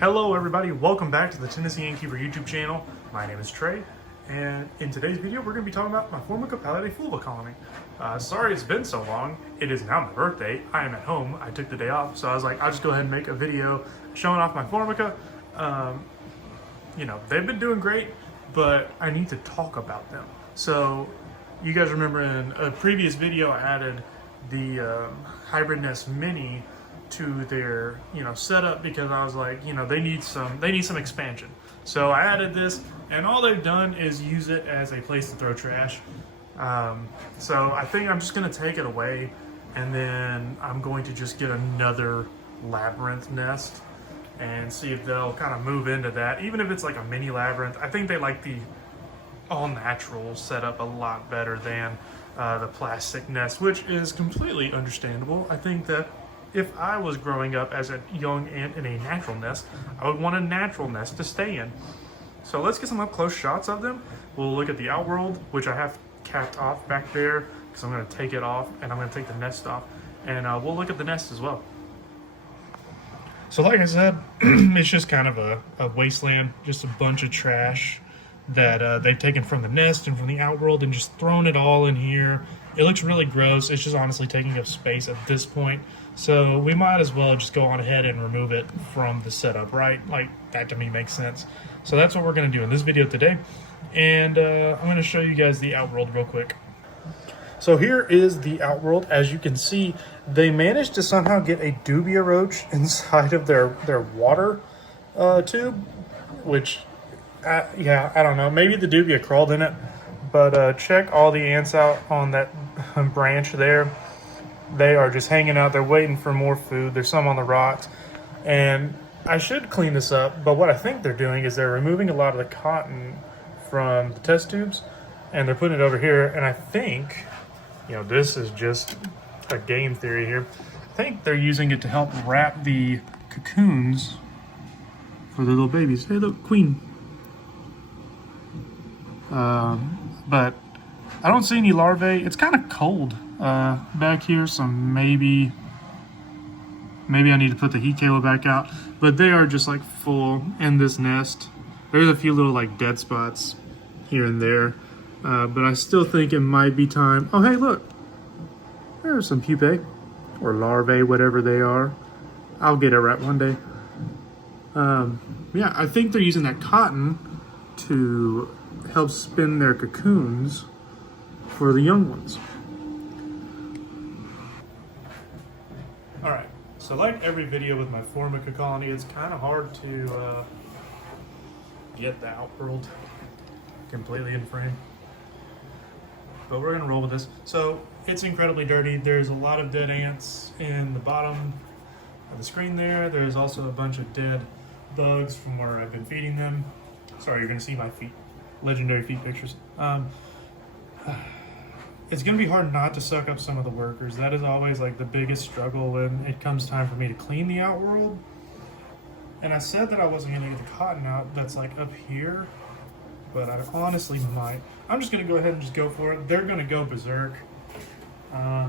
Hello everybody, welcome back to the Tennessee Innkeeper YouTube channel. My name is Trey, and in today's video we're going to be talking about my Formica Pallidefulva colony. Sorry it's been so long. It is now my birthday. I am at home. I took the day off, so I was like, I'll just go ahead and make a video showing off my Formica. You know, they've been doing great, but I need to talk about them. So you guys remember in a previous video I added the Hybrid Nest Mini to their setup because I was like, they need some expansion. So I added this, and all they've done is use it as a place to throw trash. So I think I'm just gonna take it away, and then I'm going to just get another labyrinth nest and see if they'll kind of move into that, even if it's like a mini labyrinth. I think they like the all natural setup a lot better than the plastic nest, which is completely understandable. I think that if I was growing up as a young ant in a natural nest, I would want a natural nest to stay in. So let's get some up close shots of them. We'll look at the outworld, which I have capped off back there because I'm going to take it off, and I'm going to take the nest off, and we'll look at the nest as well. So like I said, it's just kind of a wasteland, just a bunch of trash that they've taken from the nest and from the outworld and just thrown it all in here. It looks really gross. It's just honestly taking up space at this point. So we might as well just go on ahead and remove it from the setup, right? Like, that to me makes sense. So that's what we're going to do in this video today. And I'm going to show you guys the outworld real quick. So here is the outworld. As you can see, they managed to somehow get a dubia roach inside of their water tube, which, yeah, I don't know. Maybe the dubia crawled in it. But check all the ants out on that branch there. They are just hanging out. They're waiting for more food. There's some on the rocks. And I should clean this up, but what I think they're doing is they're removing a lot of the cotton from the test tubes, and they're putting it over here. And I think, this is just a game theory here. I think they're using it to help wrap the cocoons for the little babies. Hey, look, queen. But I don't see any larvae. It's kind of cold back here, so maybe I need to put the heat cable back out. But they are just like full in this nest. There's a few little like dead spots here and there, but I still think it might be time. Oh, hey, look, there's some pupae or larvae, whatever they are. I'll get it right one day. Yeah, I think they're using that cotton to help spin their cocoons for the young ones. All right, so like every video with my Formica colony, it's kind of hard to get the outworld completely in frame, but we're gonna roll with this. So it's incredibly dirty. There's a lot of dead ants in the bottom of the screen there. There's also a bunch of dead bugs from where I've been feeding them. Sorry, you're gonna see my feet. Legendary feet pictures. It's gonna be hard not to suck up some of the workers. That is always like the biggest struggle when it comes time for me to clean the outworld. And I said that I wasn't gonna get the cotton out that's like up here, but I honestly might. I'm just gonna go ahead and just go for it. They're gonna go berserk.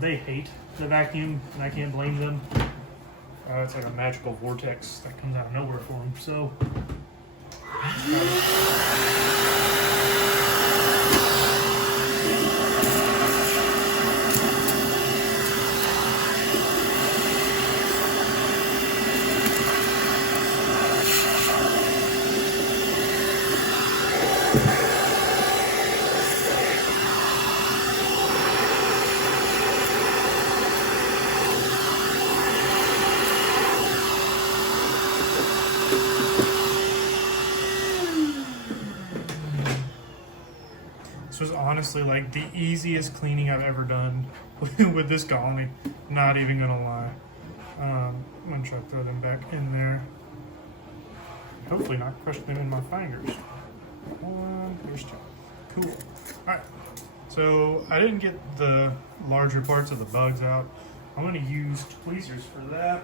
They hate the vacuum, and I can't blame them. It's like a magical vortex that comes out of nowhere for them. So. This was honestly like the easiest cleaning I've ever done with this colony. Not even gonna lie. I'm gonna try to throw them back in there. Hopefully not crush them in my fingers. Here's two. Cool. Alright. So I didn't get the larger parts of the bugs out. I'm gonna use tweezers for that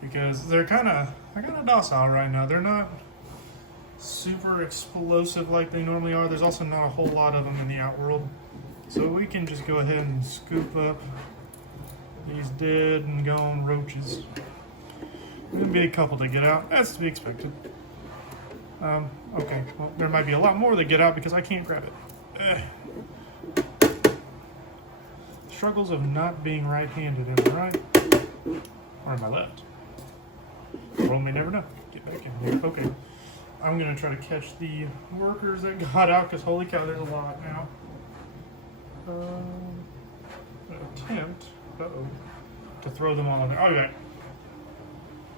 because they're kind of docile right now. They're not super explosive like they normally are. There's also not a whole lot of them in the outworld, so we can just go ahead and scoop up these dead and gone roaches. There's gonna be a couple that get out. That's to be expected. Okay, well, there might be a lot more that get out because I can't grab it. Struggles of not being right-handed, am I right? Or am I left? The world may never know. Get back in here. Okay. I'm gonna try to catch the workers that got out because holy cow, there's a lot now. Attempt, to throw them all in there. Okay.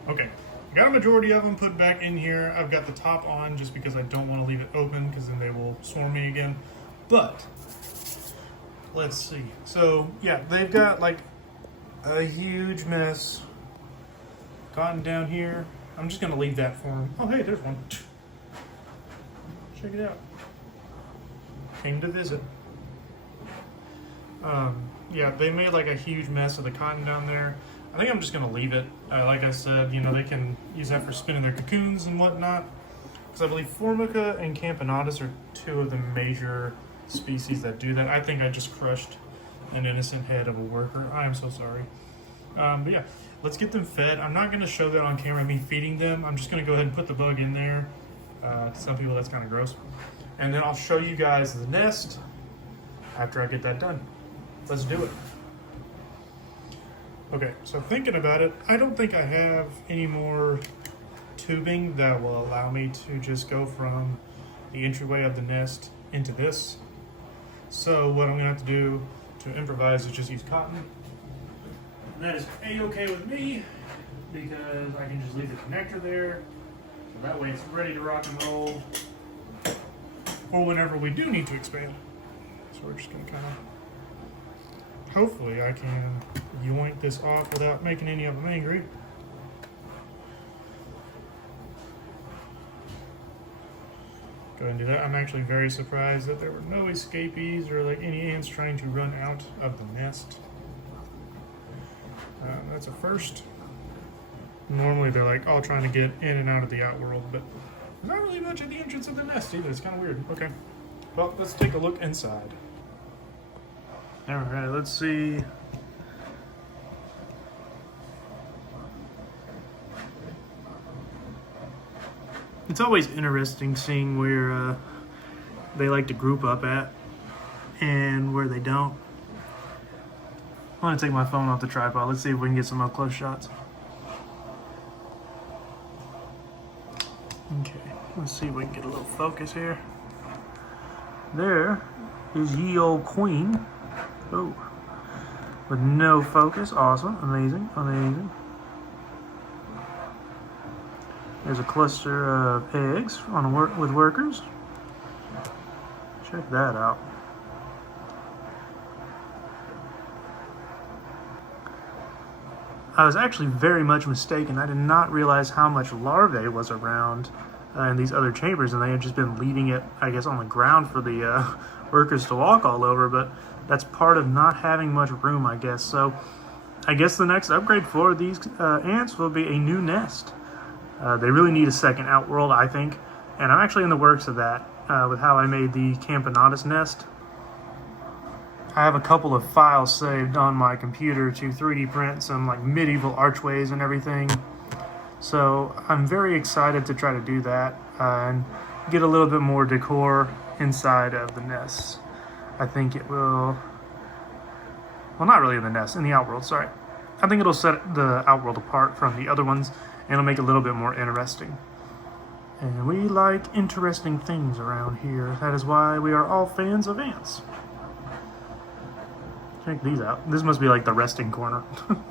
Okay. I got a majority of them put back in here. I've got the top on just because I don't want to leave it open because then they will swarm me again. But let's see. So yeah, they've got like a huge mess gotten down here. I'm just gonna leave that for them. Oh hey, there's one. Check it out. Came to visit. Yeah, they made like a huge mess of the cotton down there. I think I'm just gonna leave it. Like I said, you know, they can use that for spinning their cocoons and whatnot. Because I believe Formica and Camponotus are two of the major species that do that. I think I just crushed an innocent head of a worker. I am so sorry. But yeah, let's get them fed. I'm not gonna show that on camera, me feeding them. I'm just gonna go ahead and put the bug in there. To some people that's kind of gross. And then I'll show you guys the nest after I get that done. Let's do it. Okay, so thinking about it, I don't think I have any more tubing that will allow me to just go from the entryway of the nest into this. So what I'm gonna have to do to improvise is just use cotton. And that is a-okay with me because I can just leave the connector there. So that way it's ready to rock and roll or whenever we do need to expand. So we're just gonna kind of, hopefully I can yoink this off without making any of them angry. Go ahead and do that. I'm actually very surprised that there were no escapees or like any ants trying to run out of the nest. That's a first. Normally they're like all trying to get in and out of the outworld, but not really much at the entrance of the nest either. It's kind of weird. Okay, well, let's take a look inside. All right, let's see. It's always interesting seeing where they like to group up at and where they don't. I want to take my phone off the tripod. Let's see if we can get some up close shots. Okay, let's see if we can get a little focus here. There is ye old queen. Oh, with no focus. Awesome, amazing, amazing. There's a cluster of eggs on with workers. Check that out. I was actually very much mistaken. I did not realize how much larvae was around in these other chambers, and they had just been leaving it, I guess, on the ground for the workers to walk all over, but that's part of not having much room, I guess. So I guess the next upgrade for these ants will be a new nest. They really need a second outworld, I think, and I'm actually in the works of that with how I made the Camponotus nest. I have a couple of files saved on my computer to 3D print some like medieval archways and everything. So I'm very excited to try to do that and get a little bit more decor inside of the nests. I think it will, well, not really in the nest, in the outworld, sorry. I think it'll set the outworld apart from the other ones and it'll make it a little bit more interesting. And we like interesting things around here. That is why we are all fans of ants. Check these out. This must be like the resting corner.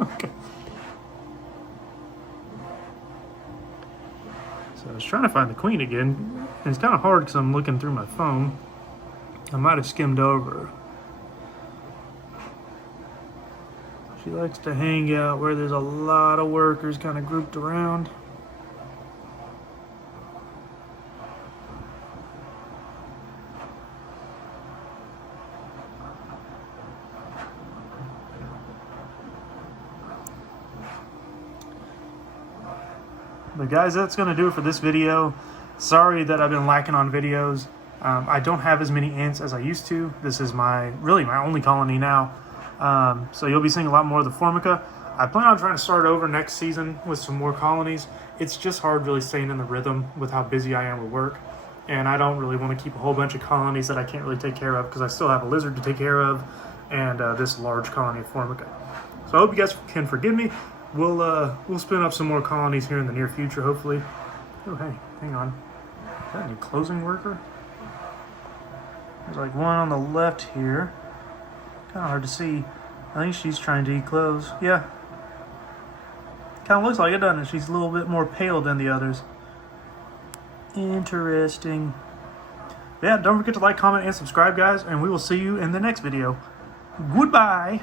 Okay. So I was trying to find the queen again. And it's kind of hard because I'm looking through my phone. I might have skimmed over. She likes to hang out where there's a lot of workers kind of grouped around. But guys, that's going to do it for this video. Sorry that I've been lacking on videos. I don't have as many ants as I used to. This is really my only colony now. So you'll be seeing a lot more of the Formica. I plan on trying to start over next season with some more colonies. It's just hard really staying in the rhythm with how busy I am with work. And I don't really want to keep a whole bunch of colonies that I can't really take care of because I still have a lizard to take care of and this large colony of Formica. So I hope you guys can forgive me. We'll spin up some more colonies here in the near future, hopefully. Oh, hey, hang on. Is that a new closing worker? There's like one on the left here. Kind of hard to see. I think she's trying to eat clothes. Yeah. Kind of looks like it, doesn't it? She's a little bit more pale than the others. Interesting. Yeah, don't forget to like, comment, and subscribe, guys, and we will see you in the next video. Goodbye.